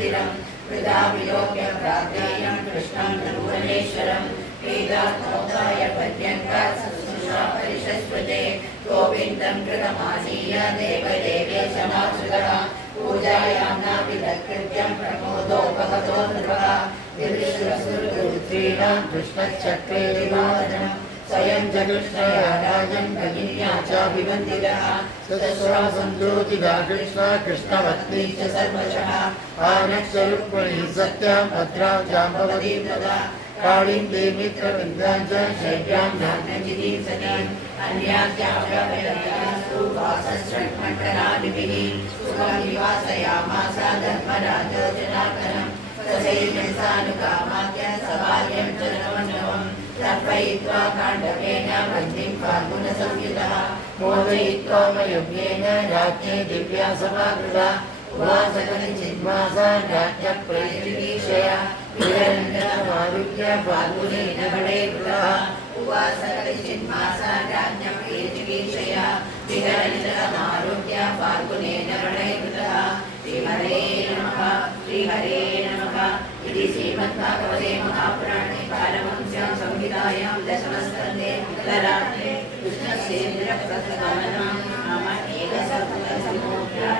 मंदिरं वृथा विलोक्य प्रार्थेयं कृष्णं भुवनेश्वरं वेदान्तोक्ताय पर्यङ्कात् शुश्रूषा परिषस्वते गोविन्दं कृतमासीय देवदेवेशमाश्रितः पूजायां नापि तत्कृत्यं प्रमोदोपगतो नृपः तिरुश्रसुरगुरुत्रीणां कृष्णचक्रे विवादनम् स्वयं च कृष्णया राजन् भगिन्या चाभिवन्दितः सश्वासं ज्योतिदा कृष्ण कृष्णवत्नी च सर्वशः आनक्षरुक्मिणी सत्यां भद्रां जाम्बवतीं तदा काळीं देवीमित्रविन्द्यां च शैव्यां नाग्नजितीं सतीम् अन्यास्यास्तु वासश्रट्मण्डलादिभिः सुखं निवासयामास धर्मराजो जनार्दनम् ससैन्यसानुकामाख्य सभार्यं च नवं तर्पयित्वा काण्डवेन वह्निं फाल्गुनसंयुतः मोदयित्वा मयुग्येन राज्ञे दिव्या सभाकृता उवासकनिचिन्मासा राज्ञप्रेतिकीर्षया विरञ्जनमारुह्य फाल्गुनेन गणे कृतः उवासकनिचिन्मासा राज्ञप्रेतिकीर्षया विरञ्जनमारुह्य फाल्गुनेन गणे कृतः श्रीहरे नमः इति श्रीमद्भागवते महापुराणे पारमहंस्यां संहितायां दशमस्कन्धे उत्तरार्धे कृष्णस्येन्द्रप्रथमनाम नाम एकसप्तमोऽध्यायः।